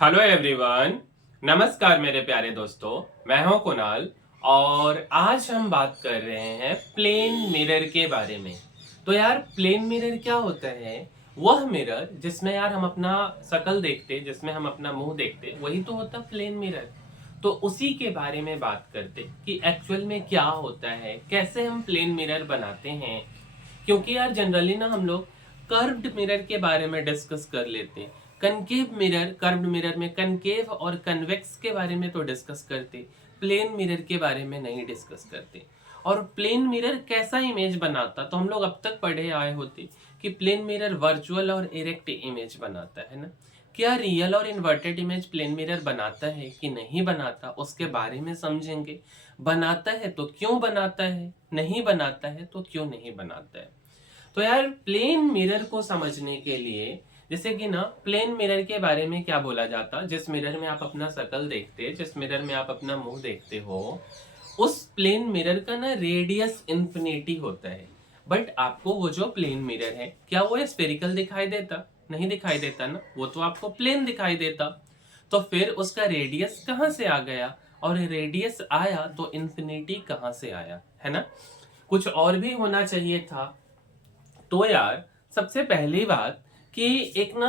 Hello everyone. नमस्कार मेरे प्यारे दोस्तों, मैं हूं कुणाल और आज हम बात कर रहे हैं प्लेन मिरर के बारे में। तो यार प्लेन मिरर क्या होता है? वह मिरर जिसमें यार हम अपना शकल देखते, जिसमें हम अपना मुंह देखते, वही तो होता प्लेन मिरर। तो उसी के बारे में बात करते कि एक्चुअल में क्या होता है, कैसे हम प्लेन मिरर बनाते हैं। क्योंकि यार जनरली ना हम लोग कर्व्ड मिरर के बारे में डिस्कस कर लेते हैं। कनकेव मिरर, कर्व्ड मिरर में कनकेव और कन्वेक्स के बारे में तो डिस्कस करते, प्लेन मिरर के बारे में नहीं डिस्कस करते। और प्लेन मिरर कैसा इमेज बनाता, तो हम लोग अब तक पढ़े आए होते कि प्लेन मिरर वर्चुअल और इरेक्ट इमेज बनाता है ना। क्या रियल और इन्वर्टेड इमेज प्लेन मिरर बनाता है कि नहीं बनाता, उसके बारे में समझेंगे। बनाता है तो क्यों बनाता है, नहीं बनाता है तो क्यों नहीं बनाता है। तो यार प्लेन मिरर को समझने के लिए, जैसे कि ना प्लेन मिरर के बारे में क्या बोला जाता, जिस मिरर में आप अपना शकल देखते, जिस मिरर में आप अपना मुंह देखते हो, उस प्लेन मिरर का ना रेडियस इंफिनिटी होता है। बट आपको वो जो प्लेन मिरर है, क्या वो स्फेरिकल दिखाई देता? नहीं दिखाई देता ना, वो तो आपको प्लेन दिखाई देता। तो फिर उसका रेडियस कहाँ से आ गया, और रेडियस आया तो इंफिनिटी कहाँ से आया, है ना। कुछ और भी होना चाहिए था। तो यार सबसे पहली बात कि एक ना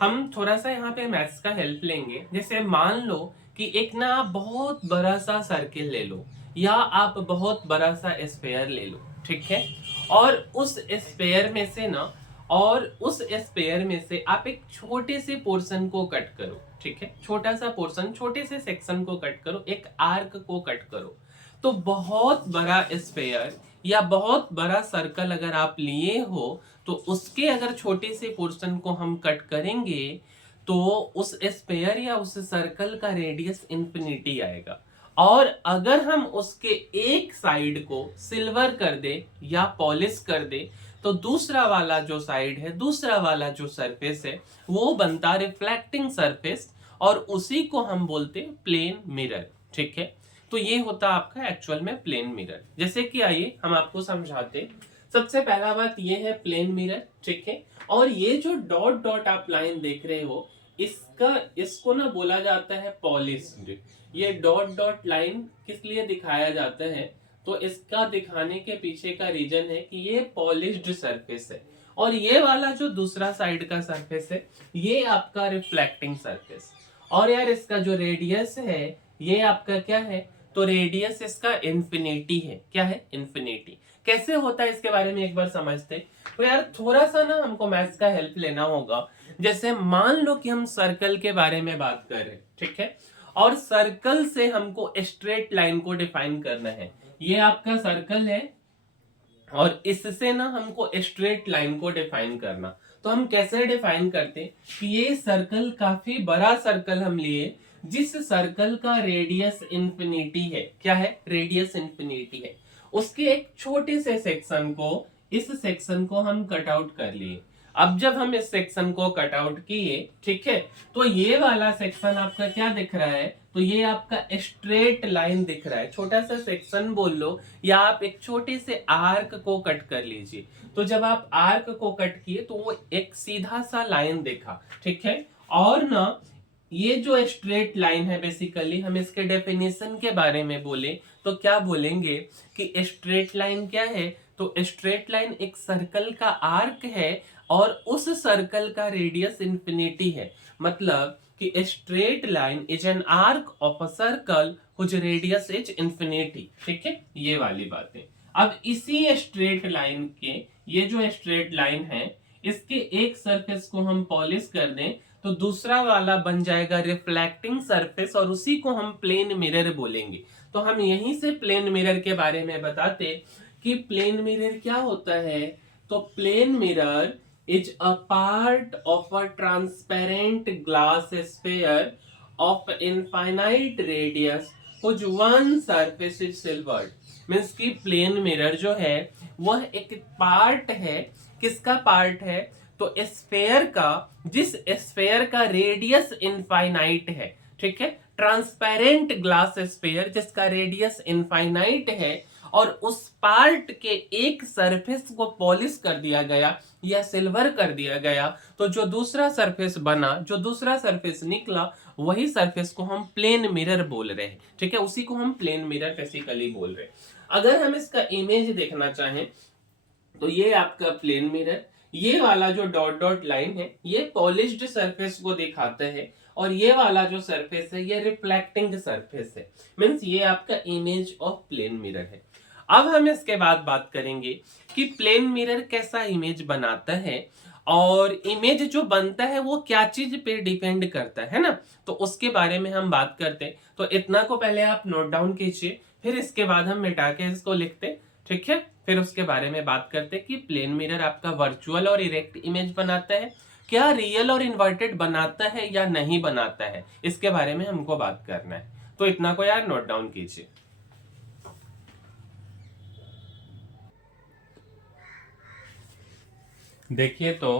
हम थोड़ा सा यहाँ पे मैथ्स का हेल्प लेंगे। जैसे मान लो कि एक ना आप बहुत बड़ा सा सर्किल ले लो, या आप बहुत बड़ा सा स्फेयर ले लो, ठीक है। और उस स्फेयर में से ना, और उस स्फेयर में से आप एक छोटे से पोर्शन को कट करो, ठीक है। छोटा सा पोर्शन, छोटे से सेक्शन को कट करो, एक आर्क को कट करो। तो बहुत बड़ा स्फेयर या बहुत बड़ा सर्कल अगर आप लिए हो, तो उसके अगर छोटे से पोर्शन को हम कट करेंगे, तो उस स्फेयर या उस सर्कल का रेडियस इंफिनिटी आएगा। और अगर हम उसके एक साइड को सिल्वर कर दे या पॉलिश कर दे, तो दूसरा वाला जो साइड है, दूसरा वाला जो सरफेस है, वो बनता रिफ्लेक्टिंग सरफेस, और उसी को हम बोलते प्लेन मिरर, ठीक है। तो ये होता आपका एक्चुअल में प्लेन मिरर। जैसे कि आइए हम आपको समझाते। सबसे पहला बात ये है प्लेन मिरर, ठीक है। और ये जो डॉट डॉट आप लाइन देख रहे हो, इसको ना बोला जाता है पॉलिश्ड। ये डॉट डॉट लाइन किस लिए दिखाया जाता है, तो इसका दिखाने के पीछे का रीजन है कि ये पॉलिश्ड सरफेस है, और ये वाला जो दूसरा साइड का सरफेस है, ये आपका रिफ्लेक्टिंग सरफेस। और यार इसका जो रेडियस है, ये आपका क्या है, तो रेडियस इसका इंफिनिटी है। क्या है? इंफिनिटी। कैसे होता है इसके बारे में एक बार समझते। तो यार थोड़ा सा ना हमको मैथ्स का हेल्प लेना होगा। जैसे मान लो कि हम सर्कल के बारे में बात कर रहे हैं, ठीक है। और सर्कल से हमको स्ट्रेट लाइन को डिफाइन करना है। ये आपका सर्कल है, और इससे ना हमको स्ट्रेट लाइन को डिफाइन करना। तो हम कैसे डिफाइन करते कि ये सर्कल, काफी बड़ा सर्कल हम लिए, जिस सर्कल का रेडियस इंफिनिटी है। क्या है? रेडियस इंफिनिटी है। उसके एक छोटे से सेक्शन को, इस सेक्शन को हम कट आउट कर लिए। अब जब हम इस सेक्शन को कट आउट किए, ठीक है, तो ये वाला सेक्शन आपका क्या दिख रहा है, तो ये आपका स्ट्रेट लाइन दिख रहा है। छोटा सा सेक्शन बोल लो, या आप एक छोटे से आर्क को कट कर लीजिए। तो जब आप आर्क को कट किए तो वो एक सीधा सा लाइन दिखा, ठीक है। और ना ये जो स्ट्रेट लाइन है, बेसिकली हम इसके डेफिनेशन के बारे में बोले तो क्या बोलेंगे कि स्ट्रेट लाइन क्या है, तो स्ट्रेट लाइन एक सर्कल का आर्क है, और उस सर्कल का रेडियस इंफिनिटी है। मतलब कि straight line is an arc of a circle whose radius is infinity, ठीक है। ये वाली बातें। अब इसी स्ट्रेट लाइन के, ये जो स्ट्रेट लाइन है, इसके एक सरफेस को हम पॉलिश कर दें, तो दूसरा वाला बन जाएगा रिफ्लेक्टिंग सरफेस, और उसी को हम प्लेन मिरर बोलेंगे। तो हम यहीं से प्लेन मिरर के बारे में बताते कि प्लेन मिरर क्या होता है। तो plane mirror is a part of a transparent glass sphere of infinite radius whose one surface is silvered। Means कि प्लेन मिरर जो है वह एक पार्ट है। किसका पार्ट है? तो स्फेयर का, जिस स्फेयर का रेडियस इनफाइनाइट है, ठीक है। ट्रांसपेरेंट ग्लास स्फेयर जिसका रेडियस इनफाइनाइट है, और उस पार्ट के एक सरफेस को पॉलिश कर दिया गया या सिल्वर कर दिया गया, तो जो दूसरा सरफेस बना, जो दूसरा सरफेस निकला, वही सरफेस को हम प्लेन मिरर बोल रहे हैं। ठीक है, उसी को हम प्लेन मिरर बेसिकली बोल रहे हैं। अगर हम इसका इमेज देखना चाहें तो ये आपका प्लेन मिरर, ये वाला जो डॉट डॉट लाइन है ये पॉलिश्ड सरफेस को दिखाता है, और ये वाला जो सरफेस है ये रिफ्लेक्टिंग सरफेस है। मींस ये आपका इमेज ऑफ प्लेन मिरर है। अब हम इसके बाद बात करेंगे कि प्लेन मिरर कैसा इमेज बनाता है, और इमेज जो बनता है वो क्या चीज पे डिपेंड करता है ना, तो उसके बारे में हम बात करते हैं। तो इतना को पहले आप नोट डाउन कीजिए, फिर इसके बाद हम मिटा के इसको लिखते, ठीक है। फिर उसके बारे में बात करते कि प्लेन मिरर आपका वर्चुअल और इरेक्ट इमेज बनाता है, क्या रियल और इन्वर्टेड बनाता है या नहीं बनाता है, इसके बारे में हमको बात करना है। तो इतना को यार नोट डाउन कीजिए। देखिए तो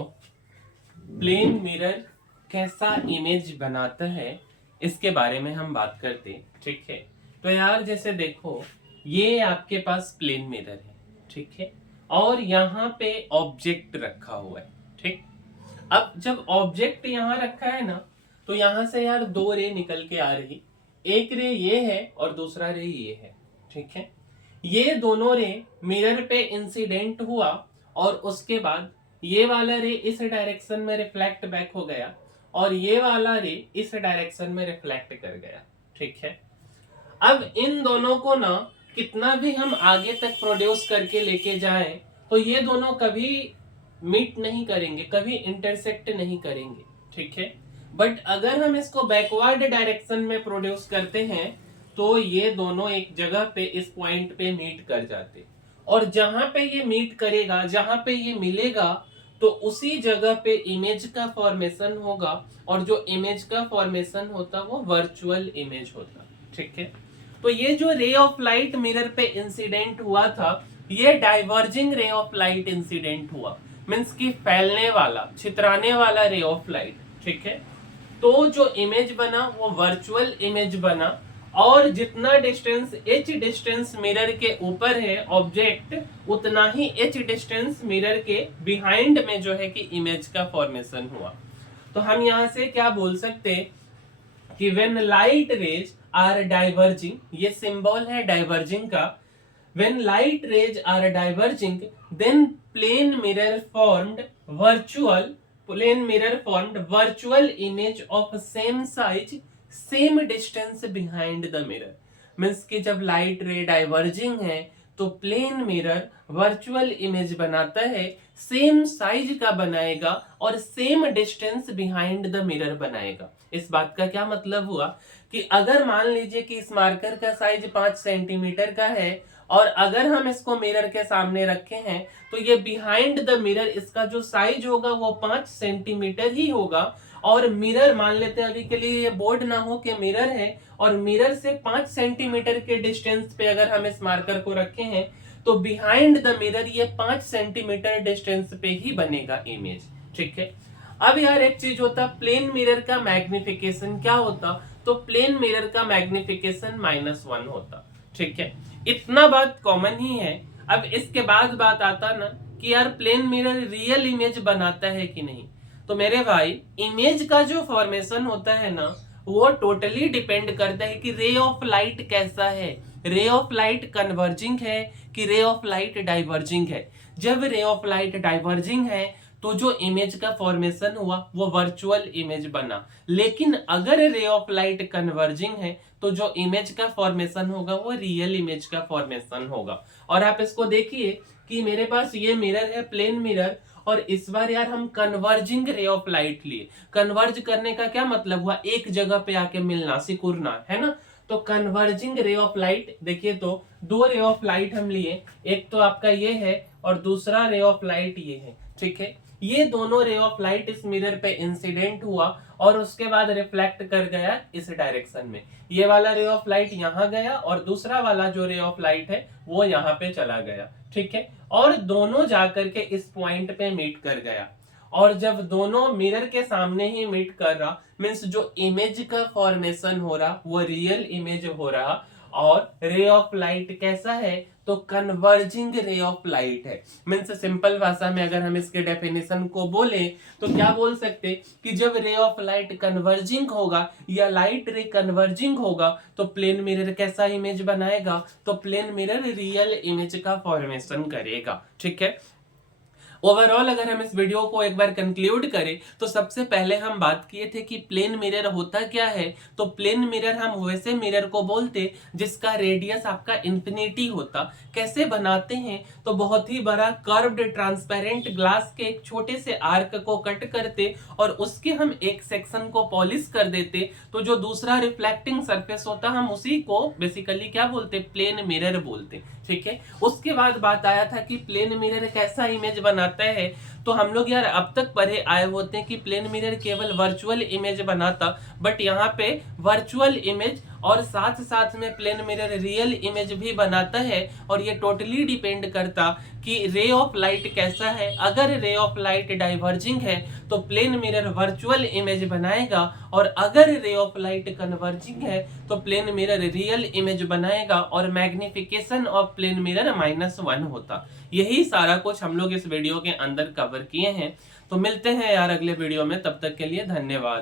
प्लेन मिरर कैसा इमेज बनाता है इसके बारे में हम बात करते, ठीक है। तो यार जैसे देखो, ये आपके पास प्लेन मिरर है, ठीक है, और यहाँ पे ऑब्जेक्ट रखा हुआ है, ठीक। अब जब ऑब्जेक्ट यहाँ रखा है ना, तो यहाँ से यार दो रे निकल के आ रही, एक रे ये है और दूसरा रे ये है, ठीक है। ये दोनों रे मिरर पे इंसिडेंट हुआ, और उसके बाद ये वाला रे इस डायरेक्शन में रिफ्लेक्ट बैक हो गया, और ये वाला रे इस डायरेक्शन में रिफ्लेक्ट कर गया, ठीक है। अब इन दोनों को ना कितना भी हम आगे तक प्रोड्यूस करके लेके जाएं, तो ये दोनों कभी मीट नहीं करेंगे, कभी इंटरसेक्ट नहीं करेंगे, ठीक है। बट अगर हम इसको बैकवर्ड डायरेक्शन में प्रोड्यूस करते हैं, तो ये दोनों एक जगह पे इस पॉइंट पे मीट कर जाते, और जहां पे ये मीट करेगा, जहां पे ये मिलेगा, तो उसी जगह पे इमेज का फॉर्मेशन होगा, और जो इमेज का फॉर्मेशन होता वो वर्चुअल इमेज होता, ठीक है। तो ये जो रे ऑफ लाइट मिरर पे इंसिडेंट हुआ था, ये diverging ray of light incident हुआ, मींस कि फैलने वाला, छितराने वाला रे ऑफ लाइट, ठीक है। तो जो इमेज बना वो वर्चुअल इमेज बना, और जितना डिस्टेंस h डिस्टेंस मिरर के ऊपर है ऑब्जेक्ट, उतना ही h डिस्टेंस मिरर के बिहाइंड में जो है कि इमेज का फॉर्मेशन हुआ। तो हम यहाँ से क्या बोल सकते हैं कि when light rays are diverging, ये सिंबल है डाइवर्जिंग का, when light rays are diverging then plane mirror formed virtual image of same size same distance behind the mirror. Means कि जब लाइट रे डाइवर्जिंग है तो प्लेन मिरर वर्चुअल इमेज बनाता है, सेम साइज का बनाएगा और same distance behind the mirror बनाएगा। इस बात का क्या मतलब हुआ कि अगर मान लीजिए कि इस मार्कर का साइज 5 सेंटीमीटर का है, और अगर हम इसको मिरर के सामने रखे हैं, तो ये बिहाइंड द मिरर इसका जो साइज होगा वो 5 सेंटीमीटर ही होगा, और मिरर मान लेते हैं अभी के लिए ये बोर्ड ना हो कि मिरर है, और मिरर से 5 सेंटीमीटर के डिस्टेंस पे अगर हम इस मार्कर को रखे हैं, तो बिहाइंड द मिरर ये 5 सेंटीमीटर डिस्टेंस पे ही बनेगा इमेज, ठीक है। अब यार एक चीज होता, प्लेन मिरर का मैग्निफिकेशन क्या होता, तो प्लेन मिरर का मैग्निफिकेशन -1 होता, ठीक है। इतना बात कॉमन ही है। अब इसके बाद बात आता ना कि यार प्लेन मिरर रियल इमेज बनाता है कि नहीं। तो मेरे भाई, इमेज का जो फॉर्मेशन होता है ना, वो टोटली डिपेंड करता है कि रे ऑफ लाइट कैसा है, रे ऑफ लाइट कन्वर्जिंग है कि रे ऑफ लाइट डाइवर्जिंग है। जब रे ऑफ लाइट डाइवर्जिंग है तो जो इमेज का फॉर्मेशन हुआ वो वर्चुअल इमेज बना, लेकिन अगर रे ऑफ लाइट कन्वर्जिंग है तो जो इमेज का फॉर्मेशन होगा वो रियल इमेज का फॉर्मेशन होगा। और आप इसको देखिए कि मेरे पास ये मिरर है, प्लेन मिरर, और इस बार यार हम कन्वर्जिंग रे ऑफ लाइट लिए। कन्वर्ज करने का क्या मतलब हुआ, एक जगह पे आके मिलना, सिकुड़ना, है ना। तो कन्वर्जिंग रे ऑफ लाइट, देखिए तो दो रे ऑफ लाइट हम लिए, एक तो आपका ये है और दूसरा रे ऑफ लाइट ये है, ठीक है। ये दोनों रे ऑफ लाइट इस मिरर पे इंसिडेंट हुआ और उसके बाद रिफ्लेक्ट कर गया इस डायरेक्शन में। ये वाला रे ऑफ लाइट यहाँ गया और दूसरा वाला जो रे ऑफ लाइट है वो यहाँ पे चला गया, ठीक है। और दोनों जाकर के इस पॉइंट पे मीट कर गया, और जब दोनों मिरर के सामने ही मीट कर रहा, मीन्स जो इमेज का फॉर्मेशन हो रहा वो रियल इमेज हो रहा, और रे ऑफ लाइट कैसा है, तो कन्वर्जिंग रे ऑफ लाइट है। मीन्स सिंपल भाषा में अगर हम इसके डेफिनेशन को बोले तो क्या बोल सकते कि जब रे ऑफ लाइट कन्वर्जिंग होगा या लाइट रे कन्वर्जिंग होगा तो प्लेन मिरर कैसा इमेज बनाएगा, तो प्लेन मिरर रियल इमेज का फॉर्मेशन करेगा। ठीक है, ओवरऑल अगर हम इस वीडियो को एक बार कंक्लूड करें तो सबसे पहले हम बात किए थे कि प्लेन मिरर होता क्या है। तो प्लेन मिरर हम वैसे मिरर को बोलते जिसका रेडियस आपका इंफिनिटी होता। कैसे बनाते हैं, तो बहुत ही बड़ा कर्व्ड ट्रांसपेरेंट ग्लास के एक छोटे से आर्क को कट करते और उसके हम एक सेक्शन को पॉलिश कर देते, तो जो दूसरा रिफ्लेक्टिंग सरफेस होता हम उसी को बेसिकली क्या बोलते, प्लेन मिरर बोलते। ठीक है, उसके बाद बात आया था कि प्लेन मिरर कैसा इमेज बनाता है। तो हम लोग यार अब तक पढ़े आए होते हैं कि प्लेन मिरर केवल वर्चुअल इमेज बनाता, बट यहाँ पे वर्चुअल इमेज और साथ साथ में प्लेन मिरर रियल इमेज भी बनाता है। और ये टोटली डिपेंड करता कि रे ऑफ लाइट कैसा है। अगर रे ऑफ लाइट डाइवर्जिंग है तो प्लेन मिरर वर्चुअल इमेज बनाएगा, और अगर रे ऑफ लाइट कन्वर्जिंग है तो प्लेन मिरर रियल इमेज बनाएगा, और मैग्निफिकेशन ऑफ प्लेन मिरर -1 होता। यही सारा कुछ हम लोग इस वीडियो के अंदर कवर किए हैं। तो मिलते हैं यार अगले वीडियो में, तब तक के लिए धन्यवाद।